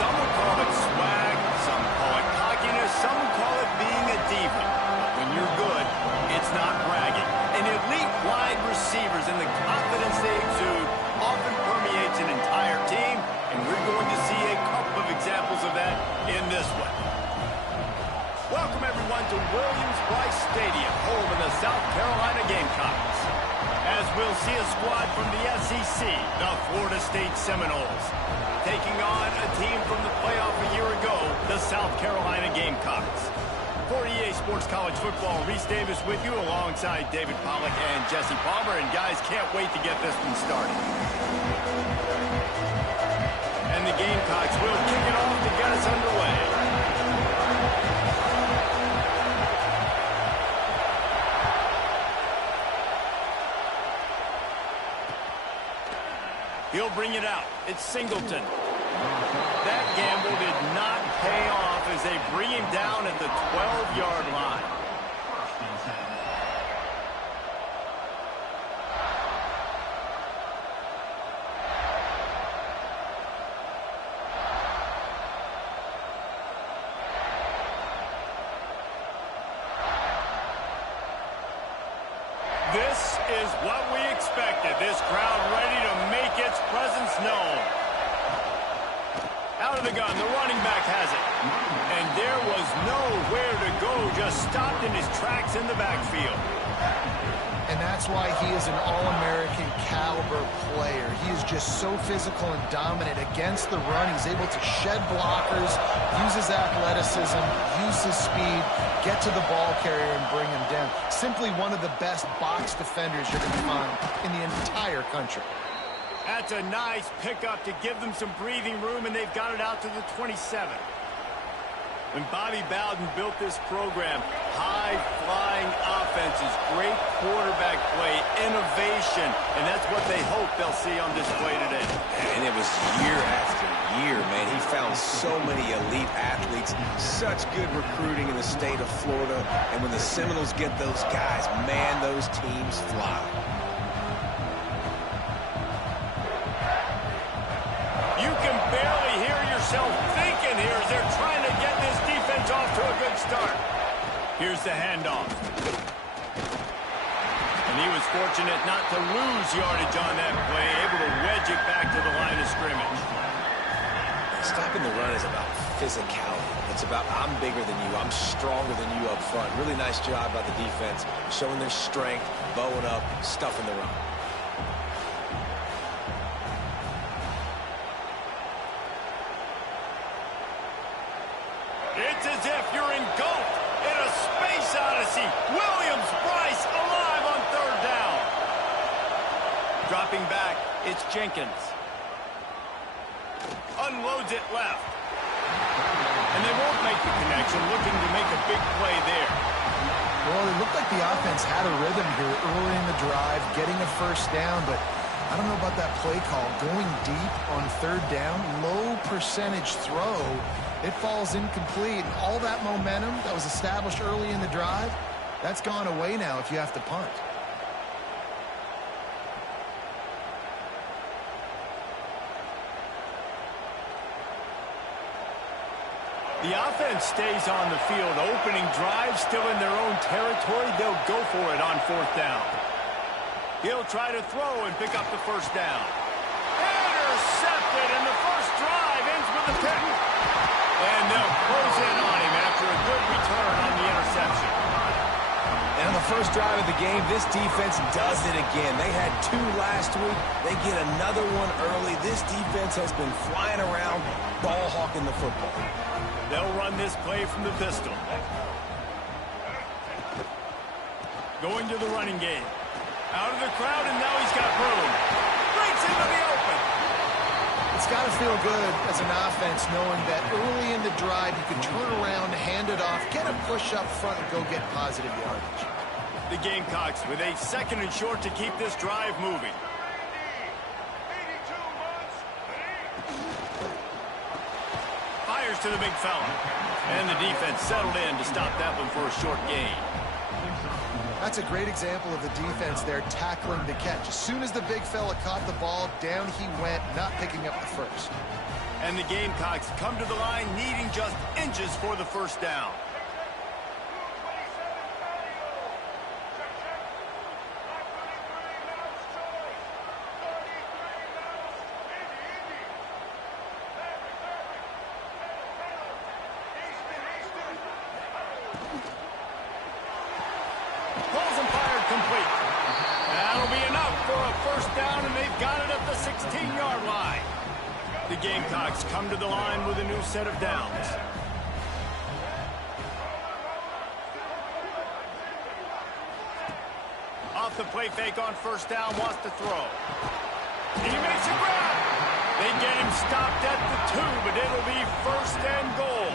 Some would call it swag, some call it cockiness, some would call it being a diva. But when you're good, it's not bragging. And elite wide receivers and the confidence they exude often permeates an entire team, and we're going to see a couple of examples of that in this one. Welcome, everyone, to Williams-Brice Stadium, home of the South Carolina Gamecocks. As we'll see a squad from the SEC, the Florida State Seminoles, taking on a team from the playoff a year ago, the South Carolina Gamecocks. For EA Sports College Football, Reese Davis with you alongside David Pollack and Jesse Palmer. And guys, can't wait to get this one started. And the Gamecocks will kick it off to get us underway. He'll bring it out. It's Singleton. That gamble did not pay off as they bring him down at the 12-yard line. This is what we expected. This crowd ready to make its presence known. Out of the gun, the running back has it. And there was nowhere to go, just stopped in his tracks in the backfield. And that's why he is an All-American caliber player. He is just so physical and dominant against the run. He's able to shed blockers, use his athleticism, use his speed, get to the ball carrier and bring him down. Simply one of the best box defenders you're going to find in the entire country. That's a nice pickup to give them some breathing room, and they've got it out to the 27. When Bobby Bowden built this program, high-flying offenses, great quarterback play, innovation, and that's what they hope they'll see on display today. And it was year after year, man. He found so many elite athletes, such good recruiting in the state of Florida, and when the Seminoles get those guys, man, those teams fly. You can barely hear yourself thinking here as they're trying to get this defense off to a good start. Here's the handoff. And he was fortunate not to lose yardage on that play, able to wedge it back to the line of scrimmage. Stopping the run is about physicality. It's about I'm bigger than you, I'm stronger than you up front. Really nice job by the defense, showing their strength, bowing up, stuffing the run. It's as if you're engulfed in a space odyssey. Williams-Brice alive on third down. Dropping back, it's Jenkins. Unloads it left. And they won't make the connection, looking to make a big play there. Well, it looked like the offense had a rhythm here early in the drive, getting a first down, but I don't know about that play call. Going deep on third down, low percentage throw, it falls incomplete. And all that momentum that was established early in the drive, that's gone away now if you have to punt. The offense stays on the field. Opening drive, still in their own territory. They'll go for it on fourth down. He'll try to throw and pick up the first down. Intercepted, and the first drive ends with a pick. And they'll close in on him after a good return on the interception. And on the first drive of the game, this defense does it again. They had two last week. They get another one early. This defense has been flying around, ball hawking the football. They'll run this play from the pistol. Going to the running game. Out of the crowd, and now he's got room. Breaks into the open. It's got to feel good as an offense knowing that early in the drive you can turn around, hand it off, get a push up front, and go get positive yardage. The Gamecocks with a second and short to keep this drive moving. Fires to the big fella. And the defense settled in to stop that one for a short gain. That's a great example of the defense there tackling the catch. As soon as the big fella caught the ball, down he went, not picking up the first. And the Gamecocks come to the line needing just inches for the first down. Pulls and fired complete. That'll be enough for a first down, and they've got it at the 16-yard line. The Gamecocks come to the line with a new set of downs. Off the play fake on first down, wants to throw. He makes a grab. They get him stopped at the 2, but it'll be first and goal.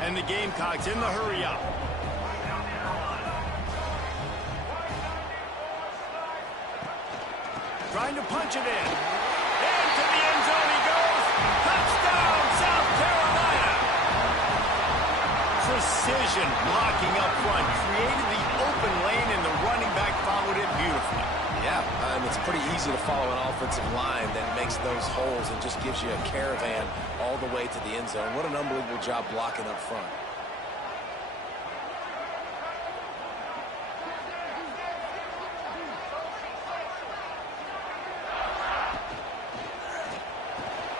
And the Gamecocks in the hurry up. Trying to punch it in. Into the end zone he goes. Touchdown, South Carolina. Precision blocking up front. Created the open lane, and the running back followed it beautifully. Yeah, it's pretty easy to follow an offensive line that makes those holes and just gives you a caravan all the way to the end zone. What an unbelievable job blocking up front.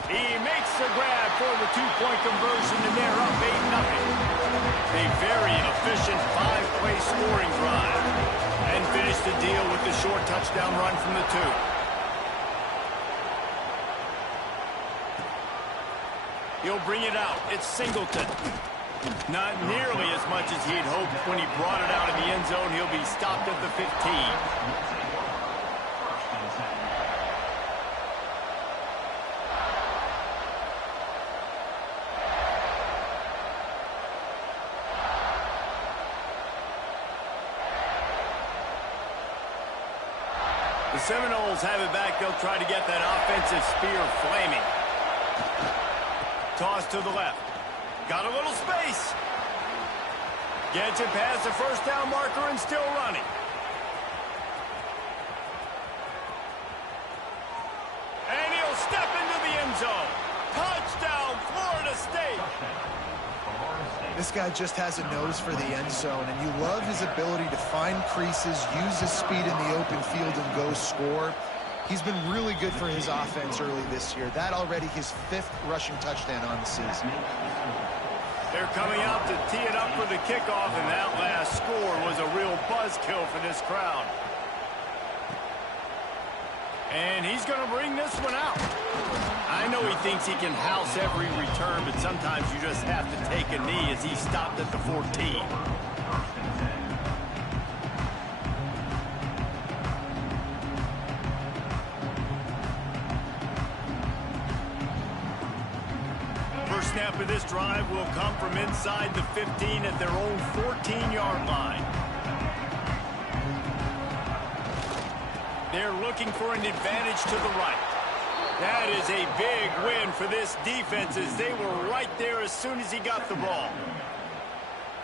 He makes the grab for the two-point conversion, and they're up 8-0. A very efficient 5-play scoring drive. And finish the deal with the short touchdown run from the 2. He'll bring it out. It's Singleton. Not nearly as much as he'd hoped when he brought it out of the end zone. He'll be stopped at the 15. The Seminoles have it back. They'll try to get that offensive spear flaming. Toss to the left. Got a little space. Gets it past the first down marker and still running. And he'll step into the end zone. Touchdown, Florida State. This guy just has a nose for the end zone, and you love his ability to find creases, use his speed in the open field, and go score. He's been really good for his offense early this year. That already his 5th rushing touchdown on the season. They're coming out to tee it up for the kickoff, and that last score was a real buzzkill for this crowd. And he's going to bring this one out. I know he thinks he can house every return, but sometimes you just have to take a knee as he stopped at the 14. First snap of this drive will come from inside the 15 at their own 14-yard line. They're looking for an advantage to the right. That is a big win for this defense as they were right there as soon as he got the ball.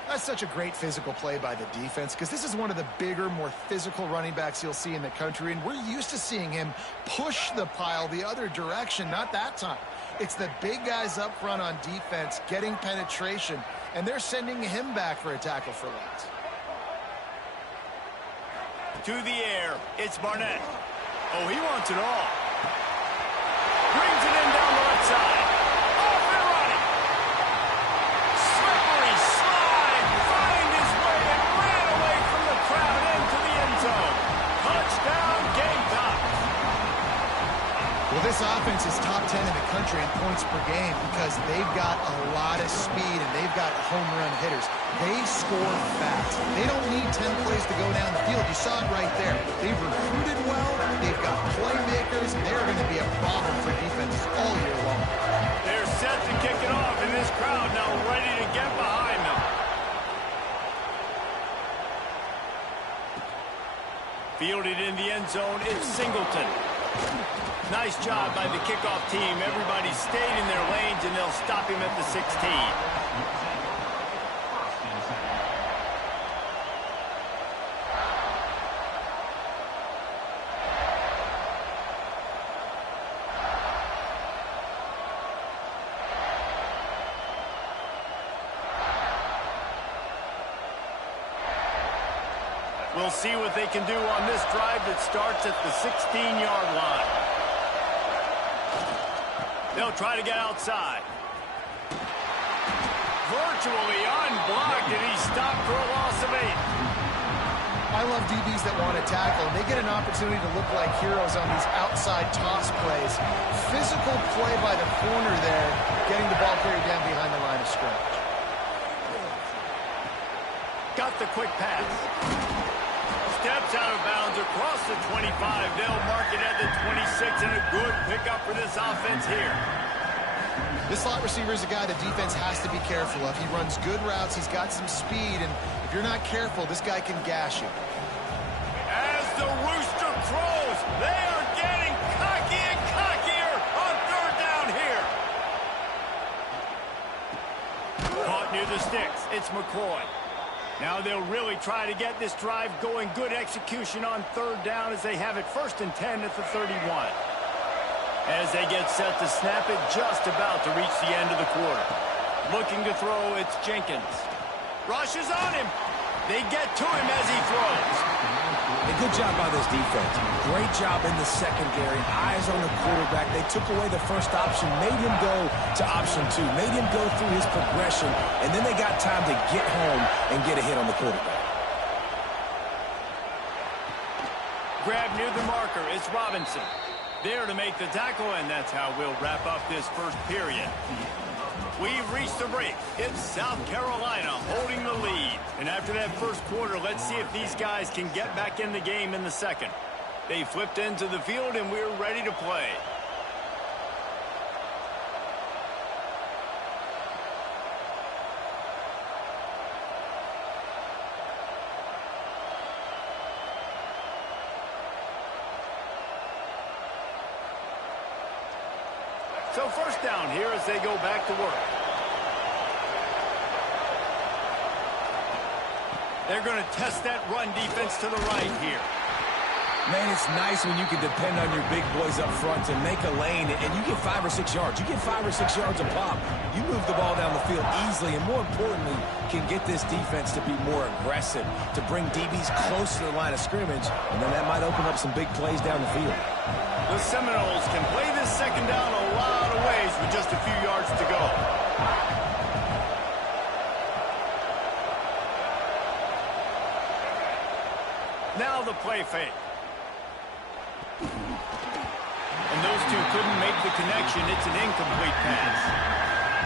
That's such a great physical play by the defense because this is one of the bigger, more physical running backs you'll see in the country, and we're used to seeing him push the pile the other direction. Not that time. It's the big guys up front on defense getting penetration, and they're sending him back for a tackle for loss. To the air, it's Barnett. Oh, he wants it all. Brings it in down the left side. Off and running. Slippery slide. Find his way and ran away from the crowd into the end zone. Touchdown, Gamecocks. Well, this offense is top 10 in the country in points per game because they've got a lot of speed and they've got home run hitters. They score fast. They don't need 10 plays to go down the field. You saw it right there. They've recruited well. They've got playmakers. They're going to be a problem for defenses all year long. They're set to kick it off, and this crowd now ready to get behind them. Fielded in the end zone, it's Singleton. Nice job by the kickoff team. Everybody stayed in their lanes, and they'll stop him at the 16. We'll see what they can do on this drive that starts at the 16-yard line. They'll try to get outside. Virtually unblocked, and he's stopped for a loss of 8. I love DBs that want to tackle, and they get an opportunity to look like heroes on these outside toss plays. Physical play by the corner there, getting the ball carried down behind the line of scrimmage. Got the quick pass. Steps out of bounds across the 25. They'll mark it at the 26, and a good pickup for this offense here. This slot receiver is a guy the defense has to be careful of. He runs good routes. He's got some speed, and if you're not careful, this guy can gash you. As the rooster crows, they are getting cocky and cockier on third down here. Caught near the sticks. It's McCoy. Now they'll really try to get this drive going. Good execution on third down as they have it 1st and 10 at the 31. As they get set to snap it, just about to reach the end of the quarter. Looking to throw, it's Jenkins. Rush is on him. They get to him as he throws. A good job by this defense. Great job in the secondary. Eyes on the quarterback. They took away the first option, made him go to option 2, made him go through his progression, and then they got time to get home and get a hit on the quarterback. Grab near the marker. It's Robinson. There to make the tackle, and that's how we'll wrap up this first period. We've reached the break. It's South Carolina holding the lead. And after that first quarter, let's see if these guys can get back in the game in the second. They flipped into the field, and we're ready to play. So first down here as they go back to work. They're going to test that run defense to the right here. Man, it's nice when you can depend on your big boys up front to make a lane, and you get 5 or 6 yards. You get 5 or 6 yards a pop. You move the ball down the field easily, and more importantly, can get this defense to be more aggressive, to bring DBs close to the line of scrimmage, and then that might open up some big plays down the field. The Seminoles can play this second down a lot of ways with just a few yards to go. Now the play fake. And those two couldn't make the connection. It's an incomplete pass.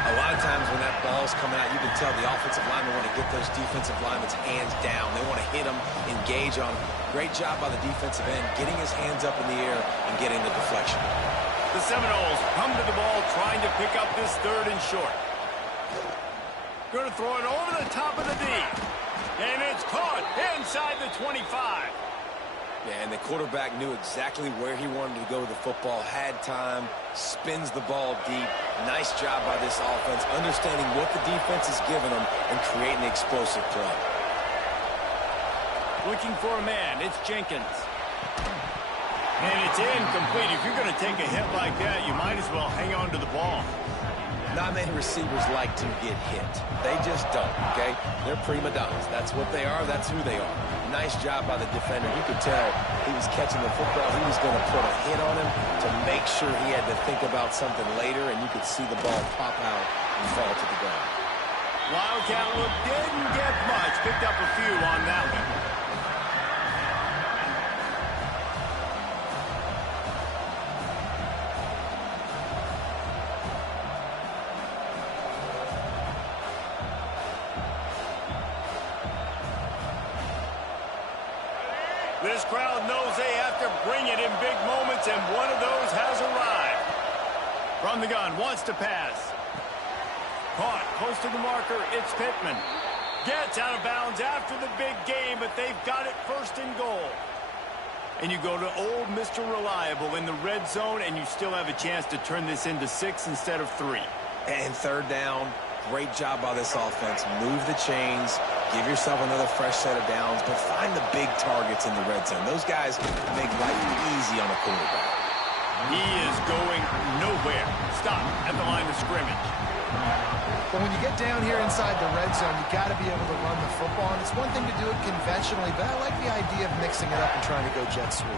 A lot of times when that ball's coming out, you can tell the offensive linemen want to get those defensive linemen's hands down. They want to hit them, engage on them. Great job by the defensive end, getting his hands up in the air and getting the deflection. The Seminoles come to the ball trying to pick up this 3rd and short. Going to throw it over the top of the D. And it's caught inside the 25. Yeah, and the quarterback knew exactly where he wanted to go with the football, had time, spins the ball deep. Nice job by this offense, understanding what the defense is giving them and creating the explosive play. Looking for a man, it's Jenkins. And it's incomplete. If you're going to take a hit like that, you might as well hang on to the ball. Not many receivers like to get hit. They just don't, okay? They're prima donnas. That's what they are. That's who they are. Nice job by the defender. You could tell he was catching the football. He was going to put a hit on him to make sure he had to think about something later, and you could see the ball pop out and fall to the ground. Wildcat look didn't get much. Picked up a few on that one. This crowd knows they have to bring it in big moments, and one of those has arrived. From the gun, wants to pass. Caught, close to the marker, it's Pittman. Gets out of bounds after the big game, but they've got it 1st and goal. And you go to old Mr. Reliable in the red zone, and you still have a chance to turn this into 6 instead of 3. And 3rd down. Great job by this offense. Move the chains. Give yourself another fresh set of downs, but find the big targets in the red zone. Those guys make life easy on a quarterback. He is going nowhere. Stop at the line of scrimmage. But when you get down here inside the red zone, you got to be able to run the football. And it's one thing to do it conventionally, but I like the idea of mixing it up and trying to go jet sweep.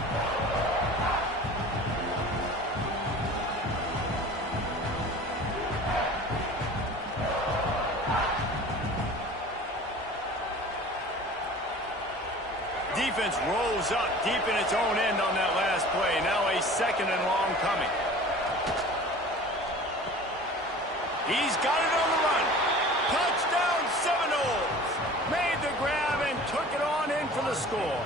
Defense rolls up deep in its own end on that last play. Now a 2nd and long coming. He's got it on the run. Touchdown Seminoles. Made the grab and took it on in for the score.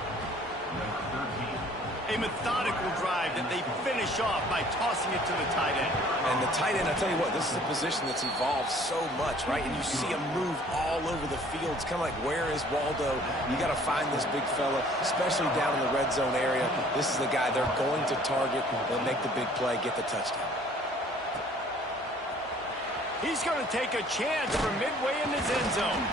A methodical drive that they finish off by tossing it to the tight end. And the tight end, I tell you what, this is a position that's evolved so much, right? And you see him move all over the field. It's kind of like, where is Waldo? You got to find this big fella, especially down in the red zone area. This is the guy they're going to target. They'll make the big play, get the touchdown. He's going to take a chance from midway in his end zone.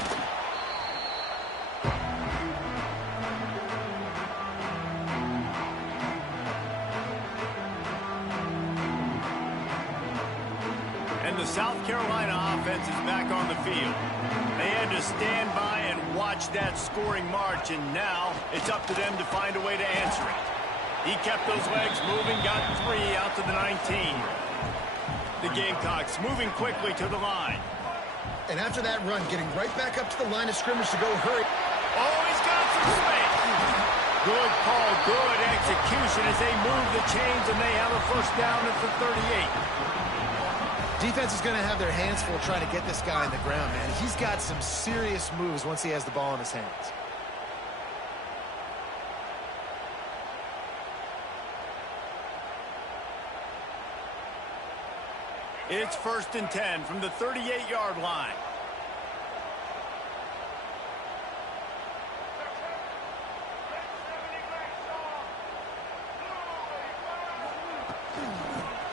And the South Carolina offense is back on the field. They had to stand by and watch that scoring march, and now it's up to them to find a way to answer it. He kept those legs moving, got 3 out to the 19. The Gamecocks moving quickly to the line. And after that run, getting right back up to the line of scrimmage to go hurry. Oh, he's got some space. Good call, good execution as they move the chains, and they have a 1st down at the 38. Defense is going to have their hands full trying to get this guy on the ground, man. He's got some serious moves once he has the ball in his hands. It's 1st and 10 from the 38-yard line.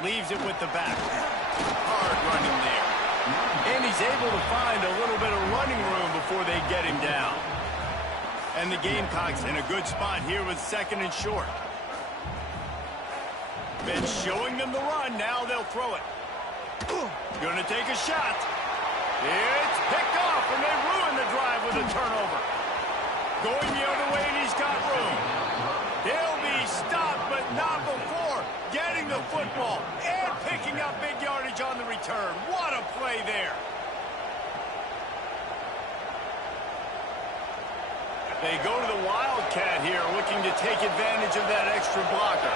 Leaves it with the back. Hard running there. And he's able to find a little bit of running room before they get him down. And the Gamecocks in a good spot here with 2nd and short. Been showing them the run. Now they'll throw it. Gonna take a shot. It's picked off, and they ruin the drive with a turnover. Going the other way, and he's got room. He'll be stopped, but not before getting the football and picking up big yardage on the return. What a play there. They go to the Wildcat here, looking to take advantage of that extra blocker.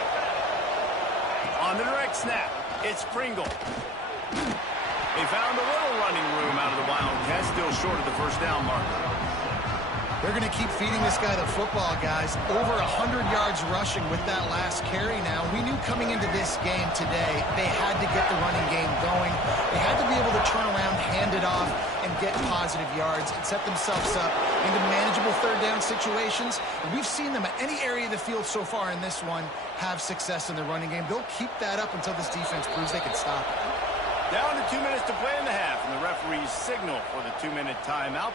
On the direct snap, it's Pringle. They found a little running room out of the Wildcats, still short of the 1st down marker. They're going to keep feeding this guy the football, guys. Over 100 yards rushing with that last carry now. We knew coming into this game today, they had to get the running game going. They had to be able to turn around, hand it off, and get positive yards and set themselves up into manageable 3rd down situations. And we've seen them at any area of the field so far in this one have success in the running game. They'll keep that up until this defense proves they can stop it. Down to 2 minutes to play in the half, and the referees signal for the 2-minute timeout.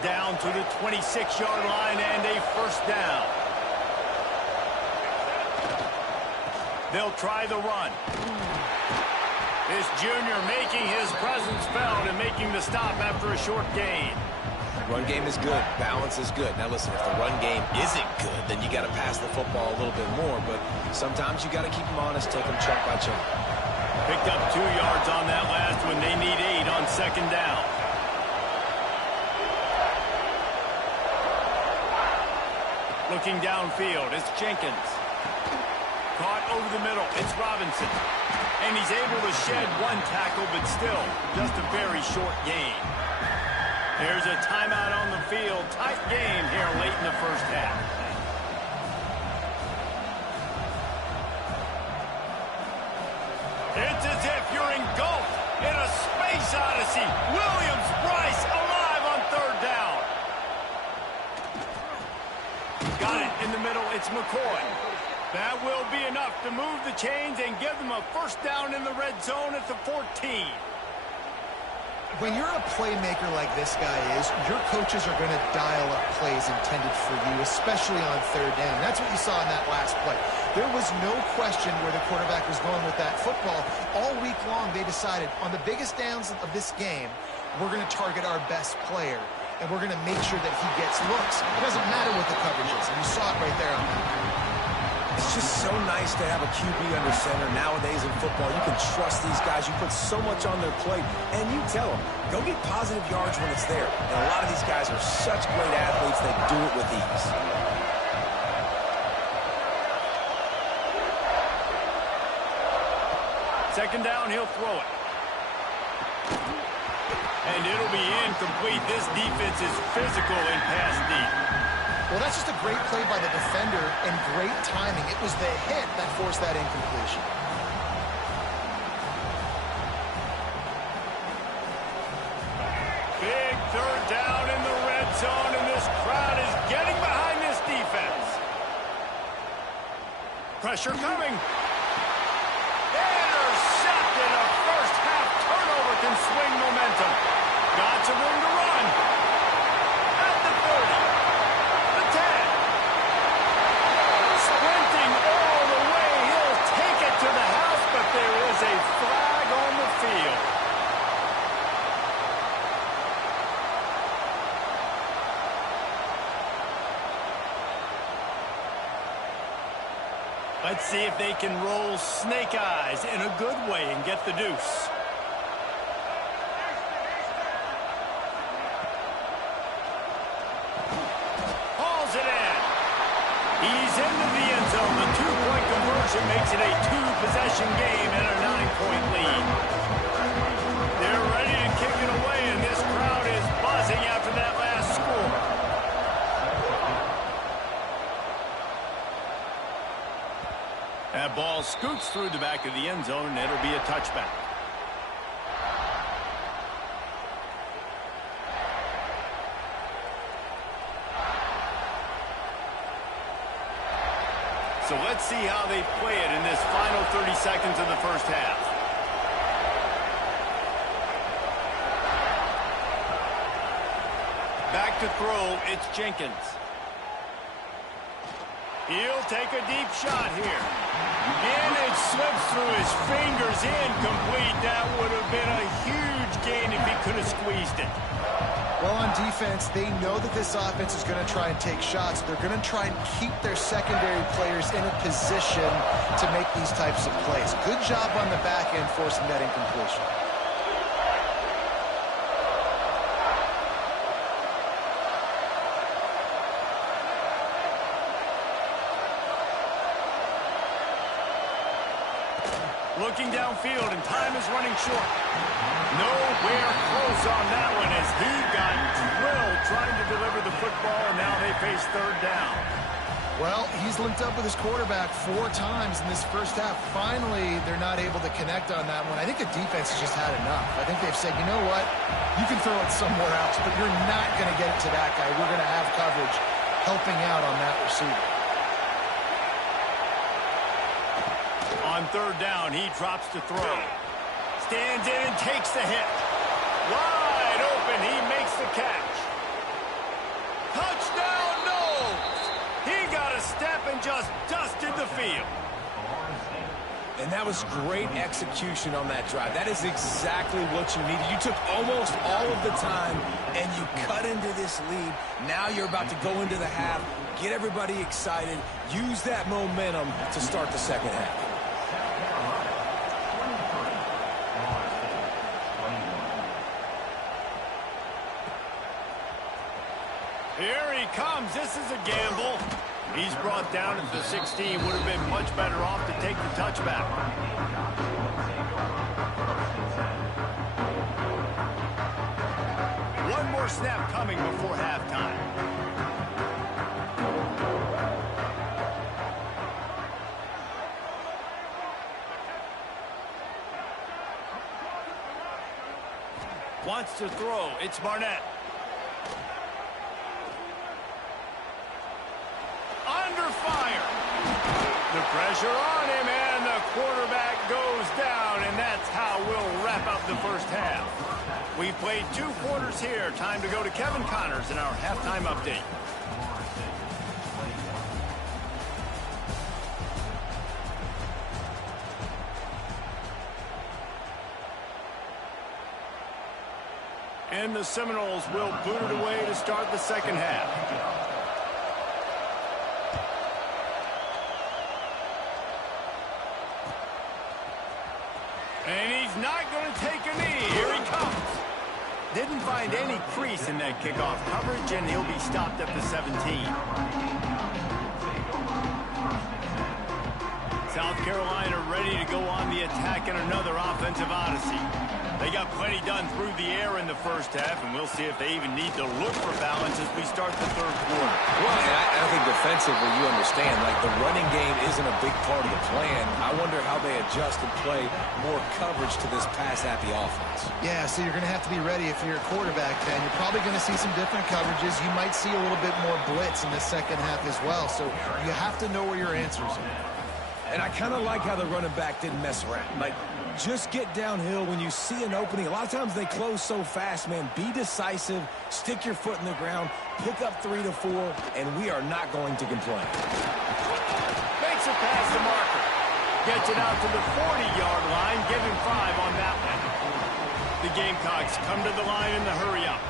Down to the 26-yard line and a 1st down. They'll try the run. This junior making his presence felt and making the stop after a short gain. Run game is good. Balance is good. Now, listen, if the run game isn't good, then you got to pass the football a little bit more. But sometimes you got to keep them honest, take them chunk by chunk. Picked up 2 yards on that last one. They need 8 on 2nd down. Looking downfield, it's Jenkins. Caught over the middle, it's Robinson. And he's able to shed 1 tackle, but still just a very short gain. There's a timeout on the field. Tight game here late in the 1st half. It's as if you're engulfed in a space odyssey. Williams-Brice alive on 3rd down. Got it in the middle. It's McCoy. That will be enough to move the chains and give them a 1st down in the red zone at the 14. When you're a playmaker like this guy is, your coaches are going to dial up plays intended for you, especially on third down. That's what you saw in that last play. There was no question where the quarterback was going with that football. All week long, they decided on the biggest downs of this game, we're going to target our best player, and we're going to make sure that he gets looks. It doesn't matter what the coverage is, and you saw it right there on that. It's just so nice to have a QB under center. Nowadays in football, you can trust these guys. You put so much on their plate, and you tell them, go get positive yards when it's there. And a lot of these guys are such great athletes, they do it with ease. Second down, he'll throw it. And it'll be incomplete. This defense is physical in pass deep. Well, that's just a great play by the defender and great timing. It was the hit that forced that incompletion. Big third down in the red zone, and this crowd is getting behind this defense. Pressure coming. Intercepted. A first half turnover can swing momentum. Got some room to run. At the 30. To the house, but there is a flag on the field. Let's see if they can roll snake eyes in a good way and get the deuce. Hauls it in. He's into the end zone. The two-point conversion makes it a two-possession game and a 9-point lead. They're ready to kick it away, and this crowd is buzzing after that last score. That ball scoots through the back of the end zone, and it'll be a touchback. So let's see how they play it in this final 30 seconds of the first half. Back to throw, it's Jenkins. He'll take a deep shot here. And it slips through his fingers, incomplete. That would have been a huge gain if he could have squeezed it. Well, on defense, they know that this offense is going to try and take shots. They're going to try and keep their secondary players in a position to make these types of plays. Good job on the back end forcing that incompletion. Looking downfield, and time is running short. Nowhere close on that one as he got drilled trying to deliver the football, and now they face third down. Well, he's linked up with his quarterback 4 times in this first half. Finally, they're not able to connect on that one. I think the defense has just had enough. I think they've said, you know what? You can throw it somewhere else, but you're not going to get it to that guy. We're going to have coverage helping out on that receiver. On third down, he drops to throw. Stands in and takes the hit. Wide open, he makes the catch. Touchdown, Knowles! He got a step and just dusted the field. And that was great execution on that drive. That is exactly what you needed. You took almost all of the time, and you cut into this lead. Now you're about to go into the half, get everybody excited, use that momentum to start the second half. Here he comes. This is a gamble. He's brought down at the 16. Would have been much better off to take the touchback. One more snap coming before halftime. Wants to throw. It's Barnett. Under fire. The pressure on him, and the quarterback goes down, and that's how we'll wrap up the first half. We've played 2 quarters here. Time to go to Kevin Connors in our halftime update. And the Seminoles will boot it away to start the second half. And he's not going to take a knee. Here he comes. Didn't find any crease in that kickoff coverage, and he'll be stopped at the 17. South Carolina ready to go on the attack in another offensive odyssey. They got plenty done through the air in the first half, and we'll see if they even need to look for balance as we start the third quarter. Well, and I think defensively, you understand, like the running game isn't a big part of the plan. I wonder how they adjust and play more coverage to this pass-happy offense. Yeah, so you're going to have to be ready if you're a quarterback, then. You're probably going to see some different coverages. You might see a little bit more blitz in the second half as well, so you have to know where your answers are. And I kind of like how the running back didn't mess around. Like, just get downhill when you see an opening. A lot of times they close so fast, man. Be decisive, stick your foot in the ground, pick up 3 to 4, and we are not going to complain. Makes a pass to Marker. Gets it out to the 40-yard line. Give him 5 on that one. The Gamecocks come to the line in the hurry-up.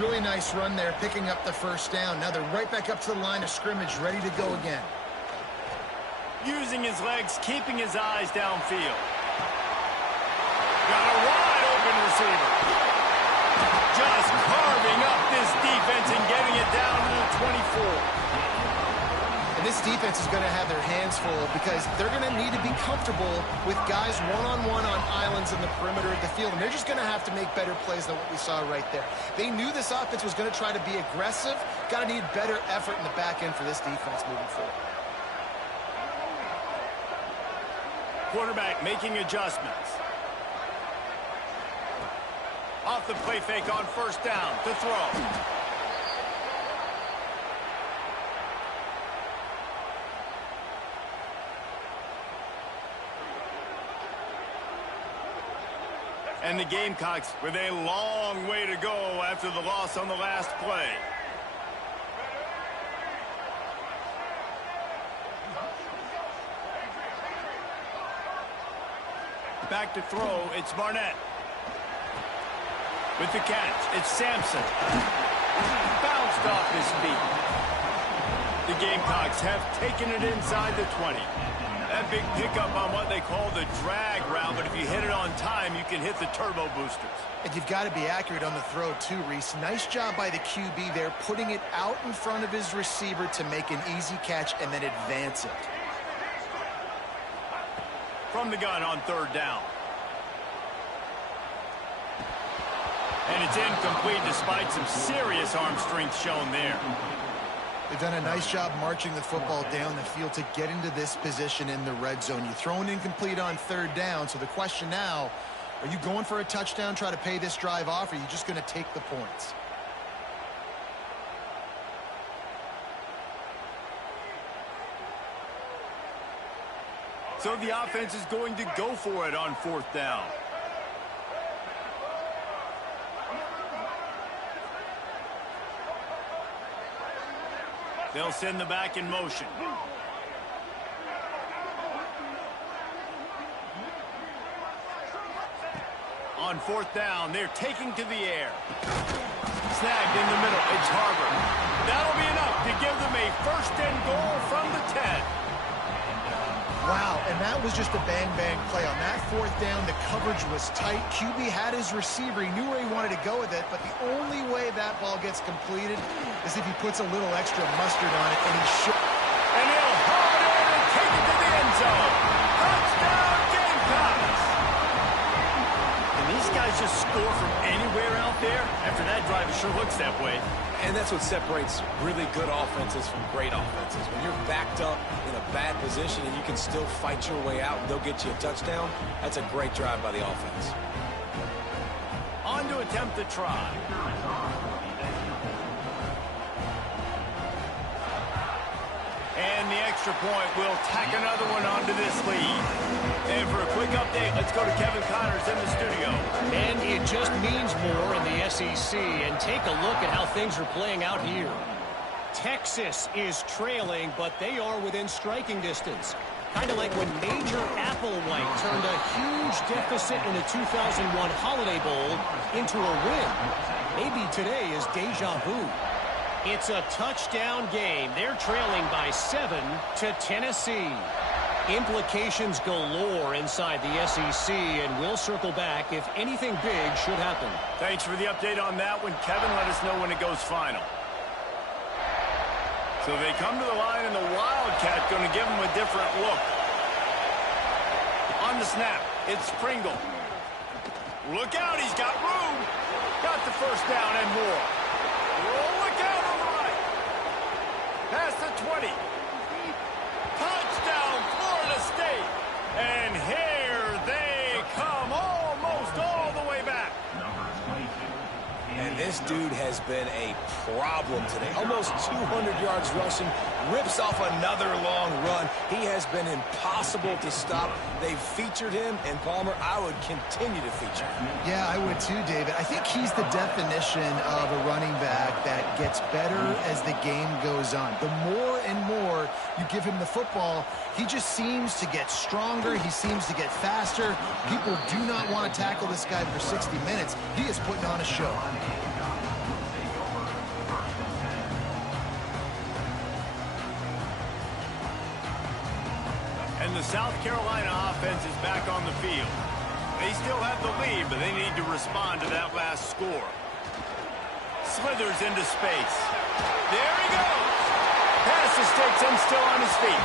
Really nice run there, picking up the first down. Now they're right back up to the line of scrimmage, ready to go again. Using his legs, keeping his eyes downfield. Got a wide open receiver. Just carving up this defense and getting it down to the 24. And this defense is going to have their hands full because they're going to need to be comfortable with guys one-on-one on islands in the perimeter of the field. And they're just going to have to make better plays than what we saw right there. They knew this offense was going to try to be aggressive. Got to need better effort in the back end for this defense moving forward. Quarterback making adjustments. Off the play fake on first down to throw. And the Gamecocks with a long way to go after the loss on the last play. Back to throw, it's Barnett. With the catch, it's Sampson. Bounced off his feet. The Gamecocks have taken it inside the 20. That big pickup on what they call the drag route, but if you hit it on time, you can hit the turbo boosters. And you've got to be accurate on the throw too, Reese. Nice job by the QB there, putting it out in front of his receiver to make an easy catch and then advance it. From the gun on third down. And it's incomplete despite some serious arm strength shown there. They've done a nice job marching the football down the field to get into this position in the red zone. You throw an incomplete on third down, so the question now, are you going for a touchdown, try to pay this drive off, or are you just going to take the points? So the offense is going to go for it on fourth down. They'll send the back in motion. On fourth down, they're taking to the air. Snagged in the middle, it's Harvard. That'll be enough to give them a first and goal from the 10. Wow, and that was just a bang-bang play. On that fourth down, the coverage was tight. QB had his receiver. He knew where he wanted to go with it, but the only way that ball gets completed is if he puts a little extra mustard on it, and he should. And he'll haul it in and take it to the end zone. Touchdown, Gamecocks! And these guys just score from anywhere out there. After that drive, it sure looks that way. And that's what separates really good offenses from great offenses. When you're backed up in a bad position and you can still fight your way out and they'll get you a touchdown, that's a great drive by the offense. On to attempt the try. And the extra point will tack another one onto this lead. And for a quick update, let's go to Kevin Connors in the studio. And it just means more in the SEC. And take a look at how things are playing out here. Texas is trailing, but they are within striking distance. Kind of like when Major Applewhite turned a huge deficit in the 2001 Holiday Bowl into a win. Maybe today is deja vu. It's a touchdown game. They're trailing by 7 to Tennessee. Implications galore inside the SEC, and we'll circle back if anything big should happen. Thanks for the update on that one, Kevin. Let us know when it goes final. So they come to the line, and the Wildcat going to give them a different look. On the snap, it's Pringle. Look out, he's got room. Got the first down and more. Oh, look out on the right. Past the 20. Touchdown, Florida State. And here they come, almost all the way back. And this dude has been a problem today. Almost 200 yards rushing, rips off another long run. He has been impossible to stop. They've featured him, and Palmer, I would continue to feature him. Yeah, I would too, David. I think he's the definition of a running back that gets better as the game goes on. The more and more you give him the football, he just seems to get stronger. He seems to get faster. People do not want to tackle this guy for 60 minutes. He is putting on a show. And the South Carolina offense is back on the field. They still have the lead, but they need to respond to that last score. Slithers into space. There he goes. Passes takes him still on his feet.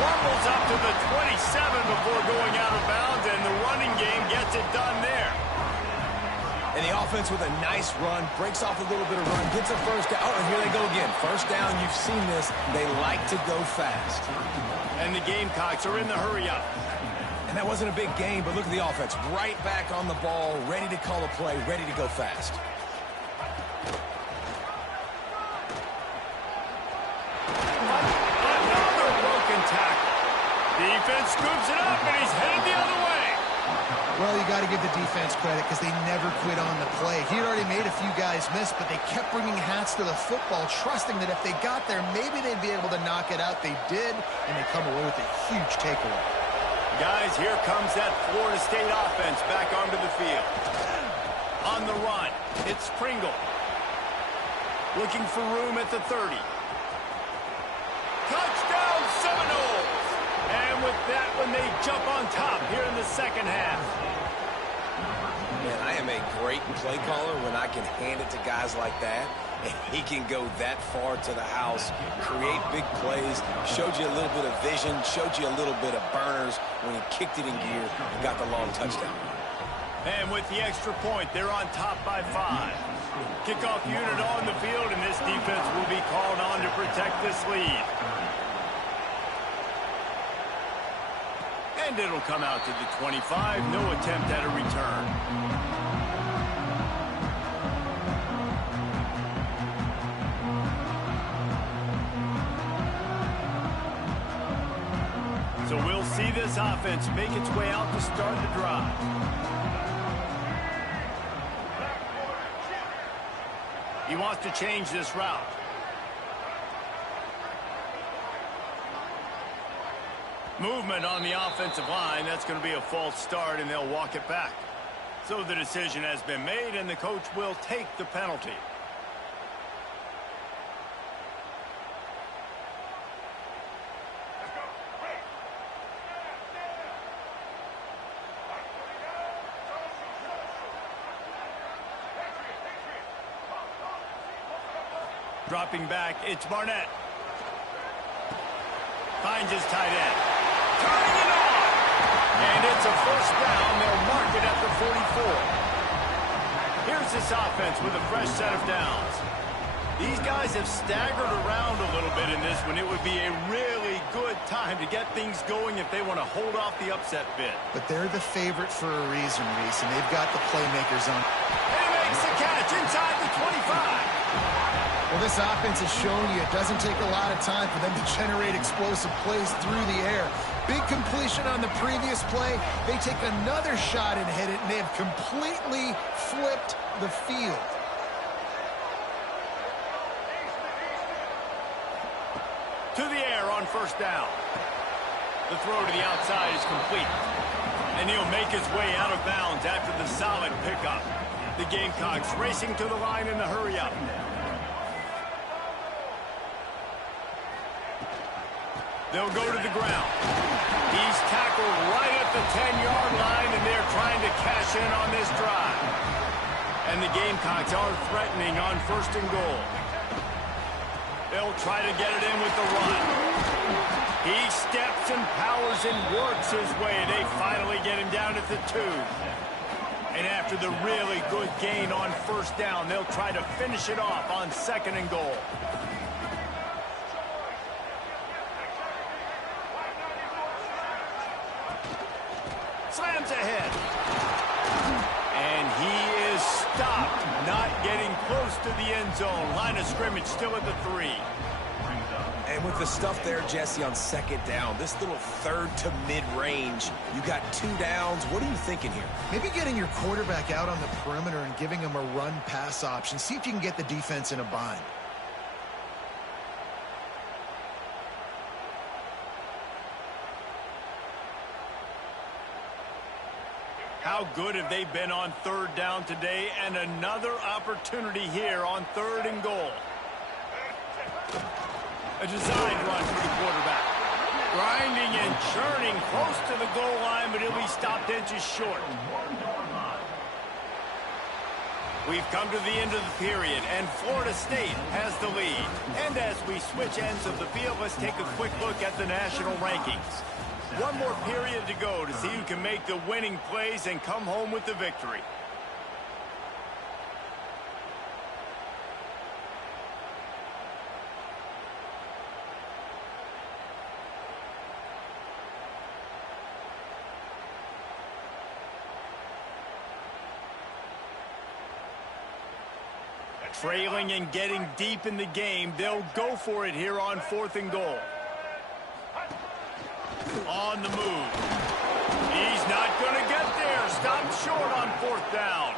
Rumbles up to the 27 before going out of bounds, and the running game gets it done there. And the offense with a nice run, breaks off a little bit of run, gets a first down. Oh, and here they go again. First down, you've seen this. They like to go fast. And the Gamecocks are in the hurry-up. And that wasn't a big game, but look at the offense. Right back on the ball, ready to call a play, ready to go fast. Another broken tackle. Defense scoops it up, and he's headed the other way. Well, you got to give the defense credit because they never quit on the play. He had already made a few guys miss, but they kept bringing hats to the football, trusting that if they got there, maybe they'd be able to knock it out. They did, and they come away with a huge takeaway. Guys, here comes that Florida State offense back onto the field. On the run, it's Pringle. Looking for room at the 30. Touchdown, Seminoles! And with that one, they jump on top here in the second half. Man, I am a great play caller when I can hand it to guys like that. And he can go that far to the house, create big plays, showed you a little bit of vision, showed you a little bit of burners when he kicked it in gear and got the long touchdown. And with the extra point, they're on top by 5. Kickoff unit on the field, and this defense will be called on to protect this lead. And it'll come out to the 25. No attempt at a return. So we'll see this offense make its way out to start the drive. He wants to change this route. Movement on the offensive line. That's going to be a false start, and they'll walk it back. So the decision has been made, and the coach will take the penalty. Dropping back, it's Barnett. Finds his tight end. Turning it on! And it's a first down. They'll mark it at the 44. Here's this offense with a fresh set of downs. These guys have staggered around a little bit in this one. It would be a really good time to get things going if they want to hold off the upset bid. But they're the favorite for a reason, Reese, and they've got the playmakers on. And he makes the catch inside the 25. Well, This offense has shown you it doesn't take a lot of time for them to generate explosive plays through the air. Big completion on the previous play. They take another shot and hit it, and they have completely flipped the field. To the air on first down. The throw to the outside is complete. And he'll make his way out of bounds after the solid pickup. The Gamecocks racing to the line in the hurry-up. They'll go to the ground. He's tackled right at the 10-yard line, and they're trying to cash in on this drive. And the Gamecocks are threatening on first and goal. They'll try to get it in with the run. He steps and powers and works his way. They finally get him down at the 2. And after the really good gain on first down, they'll try to finish it off on second and goal. Slams ahead. And he is stopped, not getting close to the end zone. Line of scrimmage still at the 3. And with the stuff there, Jesse, on second down, this little third to mid-range, you got 2 downs. What are you thinking here? Maybe getting your quarterback out on the perimeter and giving him a run-pass option. See if you can get the defense in a bind. How good have they been on third down today? And another opportunity here on third and goal. A designed run for the quarterback. Grinding and churning close to the goal line, but he'll be stopped inches short. We've come to the end of the period, and Florida State has the lead. And as we switch ends of the field, let's take a quick look at the national rankings. One more period to go to see who can make the winning plays and come home with the victory. Trailing and getting deep in the game, they'll go for it here on fourth and goal. On the move. He's not going to get there. Stopped short on fourth down.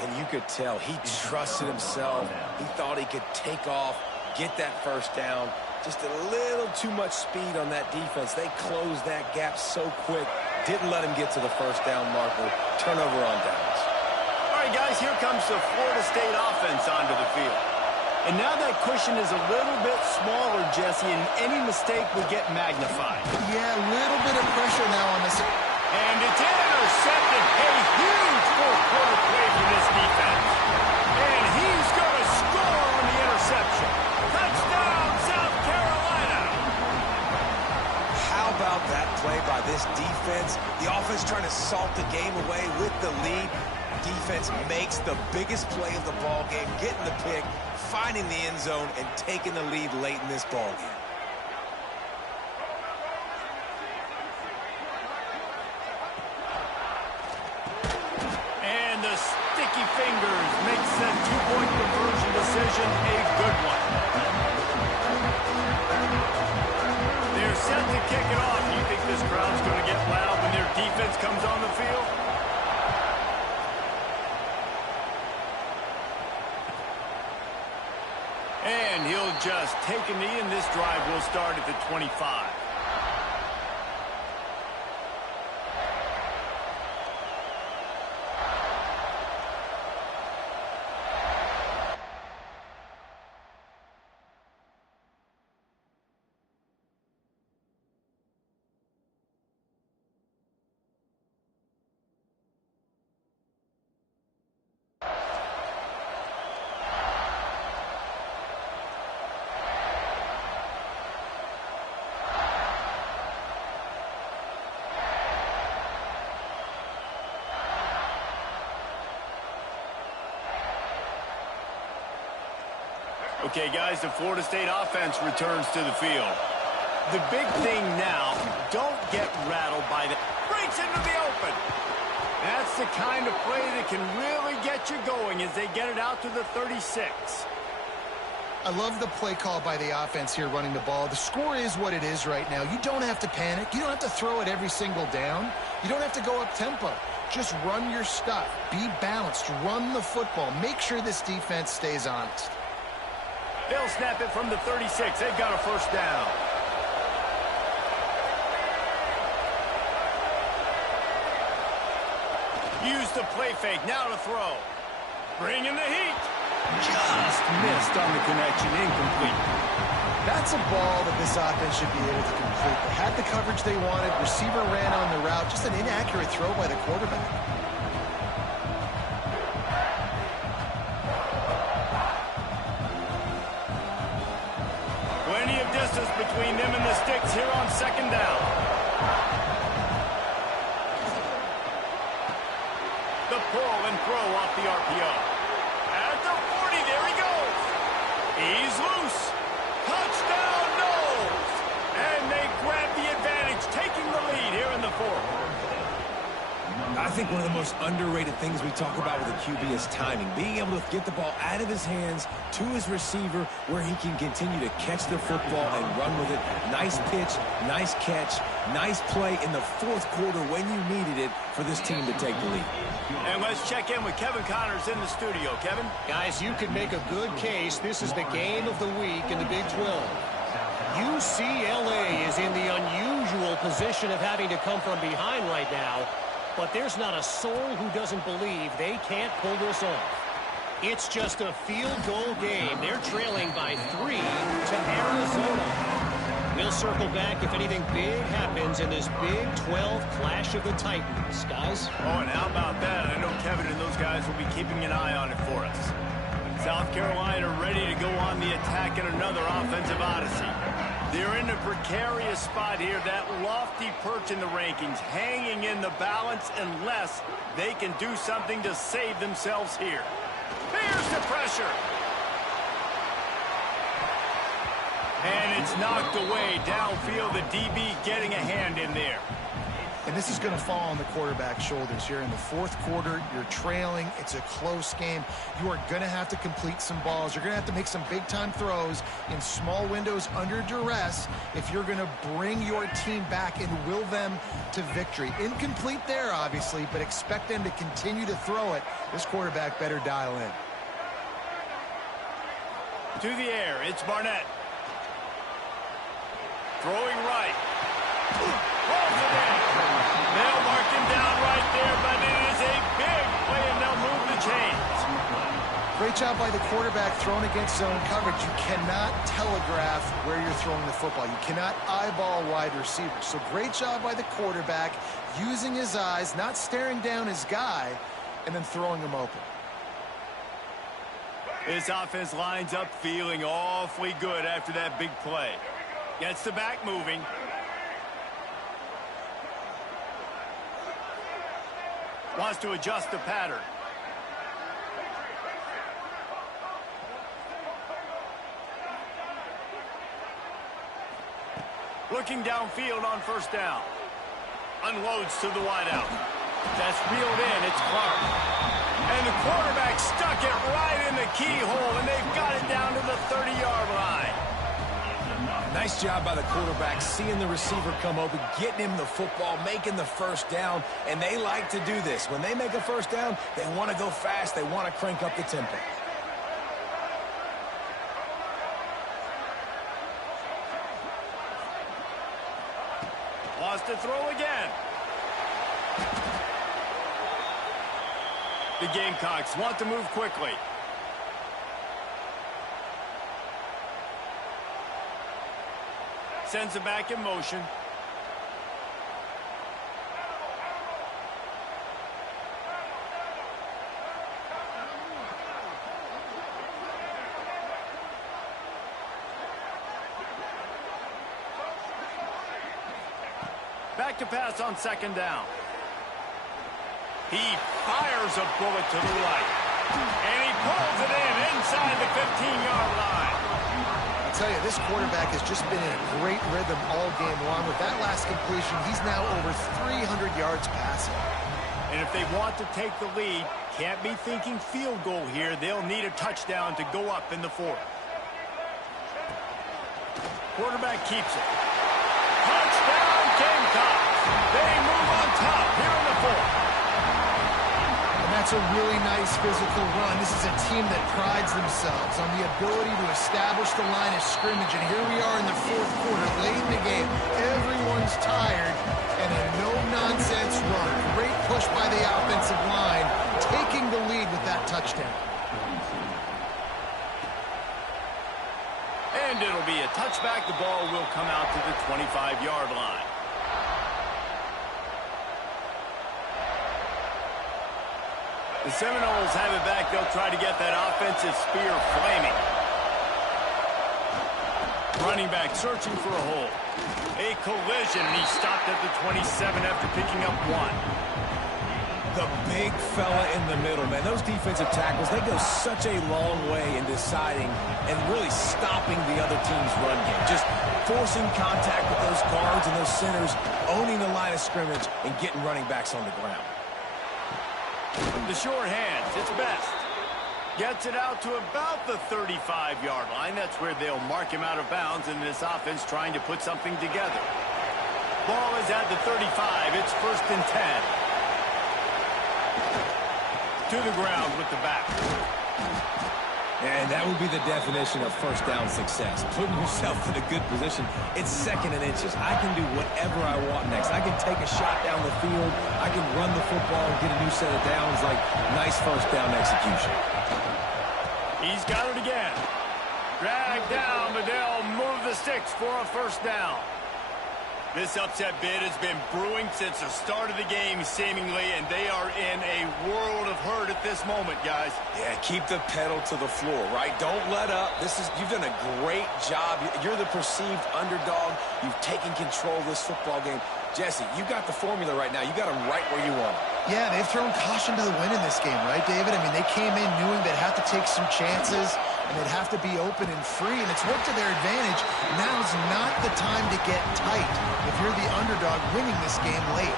And you could tell he trusted himself. He thought he could take off, get that first down. Just a little too much speed on that defense. They closed that gap so quick. Didn't let him get to the first down marker. Turnover on downs. All right, guys, here comes the Florida State offense onto the field. And now that cushion is a little bit smaller, Jesse, and any mistake would get magnified. Yeah, a little bit of pressure now on this. And it's intercepted. A huge fourth-quarter play for this defense. And he's going to score on the interception. Touchdown, South Carolina. How about that play by this defense? The offense trying to salt the game away with the lead. Defense makes the biggest play of the ball game, getting the pick, finding the end zone, and taking the lead late in this ball game. And the sticky fingers makes that two-point conversion decision a good one. They're set to kick it off. Do you think this crowd's going to get loud when their defense comes on the field? And he'll just take a knee, and this drive will start at the 25. Okay, guys, the Florida State offense returns to the field. The big thing now, don't get rattled by the... Breaks into the open. That's the kind of play that can really get you going as they get it out to the 36. I love the play call by the offense here running the ball. The score is what it is right now. You don't have to panic. You don't have to throw it every single down. You don't have to go up tempo. Just run your stuff. Be balanced. Run the football. Make sure this defense stays honest. They'll snap it from the 36. They've got a first down. Use the play fake. Now to throw. Bring in the heat. Just missed on the connection. Incomplete. That's a ball that this offense should be able to complete. They had the coverage they wanted. Receiver ran on the route. Just an inaccurate throw by the quarterback. Plenty of distance between them and the sticks here on second down. The pull and throw off the RPO. At the 40, there he goes. He's loose. Touchdown, Knowles. And they grab the advantage, taking the lead here in the fourth. I think one of the most underrated things we talk about with a QB is timing. Being able to get the ball out of his hands to his receiver where he can continue to catch the football and run with it. Nice pitch, nice catch, nice play in the fourth quarter when you needed it for this team to take the lead. And let's check in with Kevin Connors in the studio. Kevin? Guys, you could make a good case. This is the game of the week in the Big 12. UCLA is in the unusual position of having to come from behind right now, but there's not a soul who doesn't believe they can't pull this off. It's just a field goal game. They're trailing by 3 to Arizona. We'll circle back if anything big happens in this Big 12 clash of the Titans, guys. Oh, and how about that? I know Kevin and those guys will be keeping an eye on it for us. South Carolina ready to go on the attack in another offensive odyssey. They're in a precarious spot here, that lofty perch in the rankings, hanging in the balance unless they can do something to save themselves here. There's the pressure. And it's knocked away downfield. The DB getting a hand in there. And this is going to fall on the quarterback's shoulders here in the fourth quarter. You're trailing. It's a close game. You are going to have to complete some balls. You're going to have to make some big-time throws in small windows under duress if you're going to bring your team back and will them to victory. Incomplete there, obviously, but expect them to continue to throw it. This quarterback better dial in. To the air, it's Barnett. Throwing right. Holds it in. They'll mark him down right there, but it is a big play, and they'll move the chains. Great job by the quarterback throwing against zone coverage. You cannot telegraph where you're throwing the football. You cannot eyeball wide receivers. So great job by the quarterback using his eyes, not staring down his guy, and then throwing him open. This offense lines up feeling awfully good after that big play. Gets the back moving. Wants to adjust the pattern. Looking downfield on first down. Unloads to the wideout. That's reeled in. It's Clark. And the quarterback stuck it right in the keyhole, and they've got it down to the 30-yard line. Nice job by the quarterback, seeing the receiver come open, getting him the football, making the first down, and they like to do this. When they make a first down, they want to go fast. They want to crank up the tempo. Wants to throw again. The Gamecocks want to move quickly. Sends it back in motion. Back to pass on second down. He fires a bullet to the right. And he pulls it in inside the 15-yard line. I'll tell you, this quarterback has just been in a great rhythm all game long. With that last completion, he's now over 300 yards passing. And if they want to take the lead, can't be thinking field goal here. They'll need a touchdown to go up in the fourth. Quarterback keeps it. Touchdown, Gamecocks. They move on top here in the fourth. And that's a really nice physical run. This is a team that prides themselves on the ability to establish the line of scrimmage. And here we are in the fourth quarter, late in the game. Everyone's tired, and a no-nonsense run. Great push by the offensive line, taking the lead with that touchdown. And it'll be a touchback. The ball will come out to the 25-yard line. The Seminoles have it back. They'll try to get that offensive spear flaming. Running back searching for a hole. A collision, and he stopped at the 27 after picking up one. The big fella in the middle, man. Those defensive tackles, they go such a long way in deciding and really stopping the other team's run game. Just forcing contact with those guards and those centers, owning the line of scrimmage, and getting running backs on the ground. The short hands, it's best. Gets it out to about the 35-yard line. That's where they'll mark him out of bounds, and this offense trying to put something together. Ball is at the 35. It's 1st and 10. To the ground with the back. And that would be the definition of first down success. Putting yourself in a good position. It's 2nd and inches. I can do whatever I want next. I can take a shot down the field. I can run the football and get a new set of downs. Like, nice first down execution. He's got it again. Dragged down, but they'll move the sticks for a first down. This upset bid has been brewing since the start of the game, seemingly, and they are in a world of hurt at this moment, guys. Yeah, keep the pedal to the floor, right? Don't let up. You've done a great job. You're the perceived underdog. You've taken control of this football game. Jesse, you got the formula right now. You got them right where you want them. Yeah, they've thrown caution to the wind in this game, right, David? I mean, they came in knowing they'd have to take some chances, and they'd have to be open and free, and it's worked to their advantage. Now's not the time to get tight if you're the underdog winning this game late.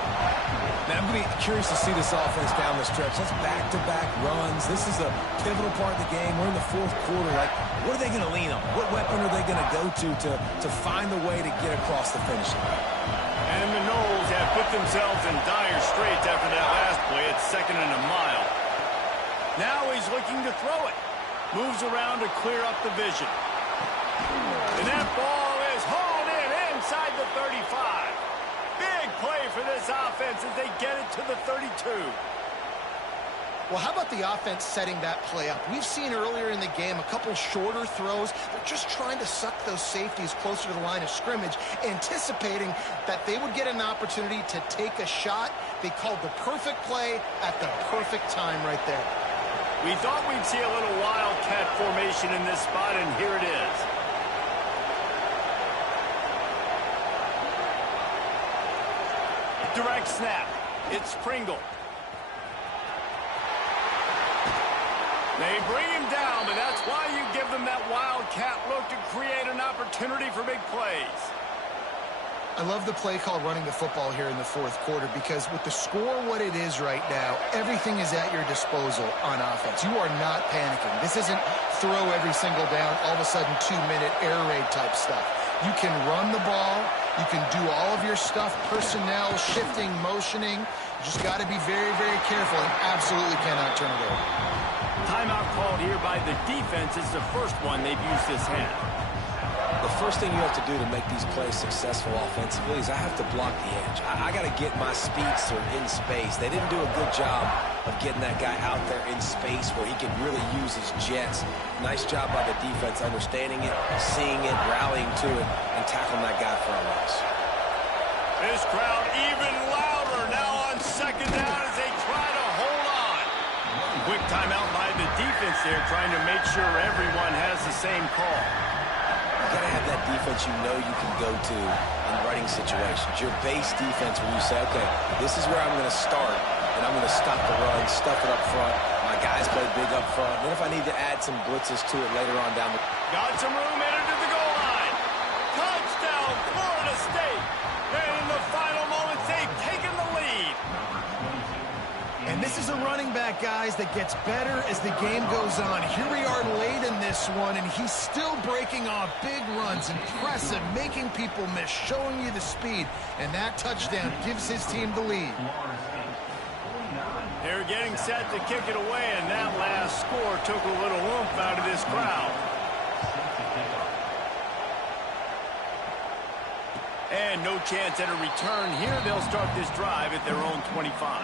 Now, I'm going to be curious to see this offense down the stretch. That's back-to-back runs. This is a pivotal part of the game. We're in the fourth quarter. Like, what are they going to lean on? What weapon are they going to go to find the way to get across the finish line? And the Noles have put themselves in dire straits after that last play. It's 2nd and a mile. Now he's looking to throw it. Moves around to clear up the vision. And that ball is hauled in inside the 35. Big play for this offense as they get it to the 32. Well, how about the offense setting that play up? We've seen earlier in the game a couple shorter throws. They're just trying to suck those safeties closer to the line of scrimmage, anticipating that they would get an opportunity to take a shot. They called the perfect play at the perfect time right there. We thought we'd see a little wildcat formation in this spot, and here it is. Direct snap. It's Pringle. They bring him down, but that's why you give them that wildcat look to create an opportunity for big plays. I love the play call running the football here in the fourth quarter because with the score what it is right now, everything is at your disposal on offense. You are not panicking. This isn't throw every single down, all of a sudden 2-minute air raid type stuff. You can run the ball. You can do all of your stuff, personnel, shifting, motioning. You just got to be very, very careful and absolutely cannot turn it over. Timeout called here by the defense. It's the first one they've used this half. The first thing you have to do to make these plays successful offensively is I have to block the edge. I got to get my speedster in space. They didn't do a good job of getting that guy out there in space where he could really use his jets. Nice job by the defense understanding it, seeing it, rallying to it, and tackling that guy for a loss. This crowd even louder now on 2nd down as they try to hold on. Quick timeout by the defense there, trying to make sure everyone has the same call. You got to have that defense you know you can go to in running situations. Your base defense where you say, okay, this is where I'm going to start, and I'm going to stop the run, stuff it up front. My guys play big up front. Then if I need to add some blitzes to it later on down the... Got some room, headed to the goal line. Touchdown, Florida State. And in the final moments, they've taken the lead. And this is a running back that, guys, that gets better as the game goes on. Here we are late in this one, and he's still breaking off big runs. Impressive, making people miss, showing you the speed. And that touchdown gives his team the lead. They're getting set to kick it away, and that last score took a little oomph out of this crowd. And no chance at a return here. They'll start this drive at their own 25.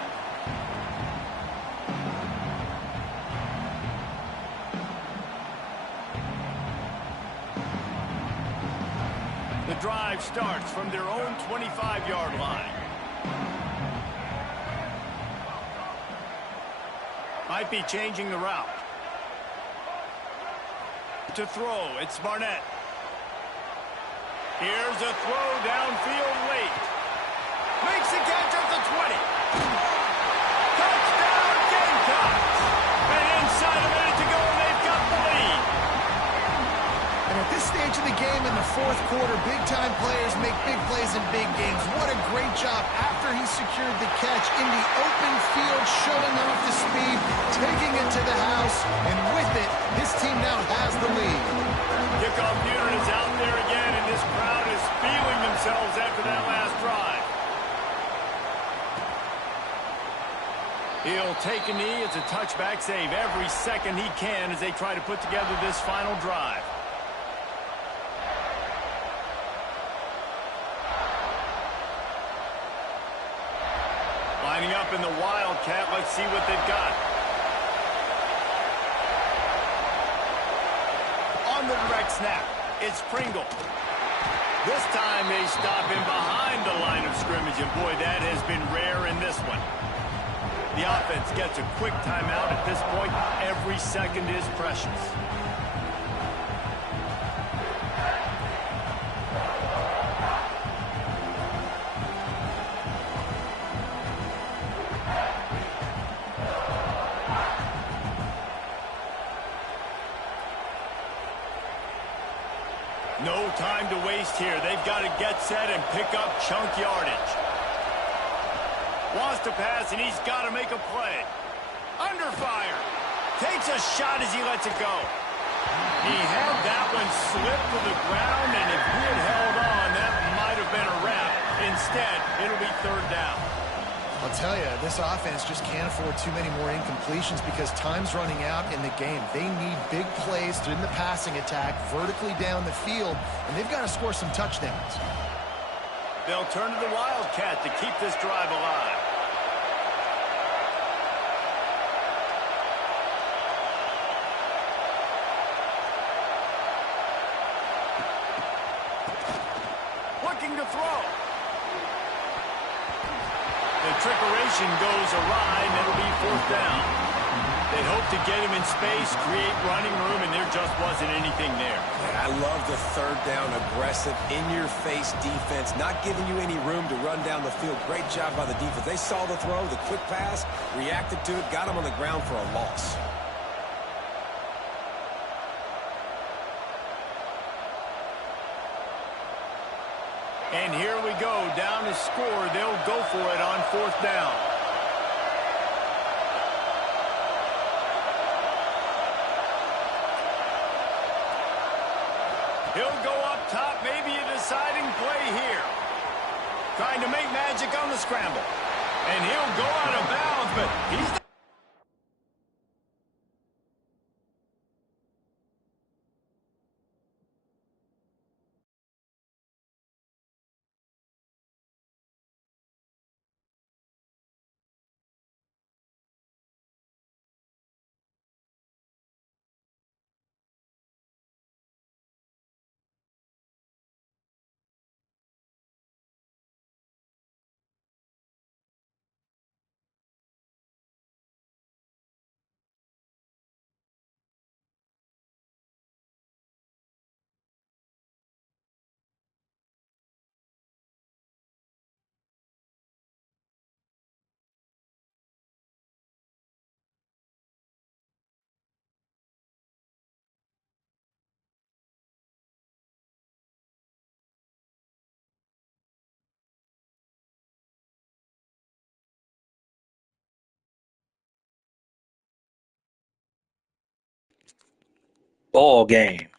The drive starts from their own 25-yard line. Might be changing the route. To throw, it's Barnett. Here's a throw downfield late. Makes the catch at the 20. Touchdown Gamecocks! And inside a minute to go, and they've got the lead. And at this stage of the game in the fourth quarter, big-time players make big plays in big games. What a great job after he secured the catch in the open field, showing off the speed, taking it to the house, and with it, his team now has the lead. Kickoff unit is out there again, and this crowd is feeling themselves after that last drive. He'll take a knee. It's a touchback save every second he can as they try to put together this final drive. Lining up in the Wildcat. Let's see what they've got. On the direct snap, it's Pringle. This time they stop him behind the line of scrimmage, and boy, that has been rare in this one. The offense gets a quick timeout at this point. Every second is precious. No time to waste here. They've got to get set and pick up chunk yardage. Wants to pass, and he's got to make a play. Under fire. Takes a shot as he lets it go. He had that one slip to the ground, and if he had held on, that might have been a wrap. Instead, it'll be third down. I'll tell you, this offense just can't afford too many more incompletions because time's running out in the game. They need big plays in the passing attack, vertically down the field, and they've got to score some touchdowns. They'll turn to the Wildcat to keep this drive alive. Looking to throw. The trickeration goes awry, and it'll be fourth down. They'd hope to get him in space, create running room, and there just wasn't anything there. I love the third down, aggressive, in-your-face defense, not giving you any room to run down the field. Great job by the defense. They saw the throw, the quick pass, reacted to it, got him on the ground for a loss. And here we go, down to score. They'll go for it on fourth down. He'll go up top, maybe a deciding play here. Trying to make magic on the scramble. And he'll go out of bounds, but he's ball game.